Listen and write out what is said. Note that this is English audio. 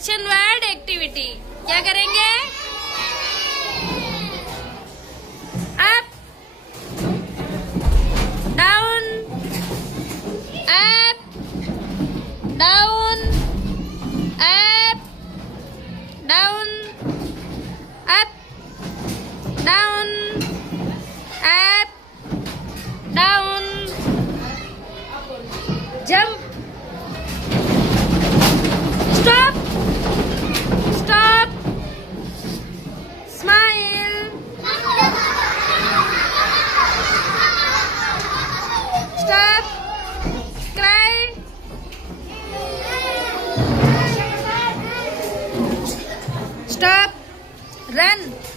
Action word activity क्या करेंगे? Up down up down up down up down up down jump Stop! Stop! Smile! Stop! Cry! Stop! Run!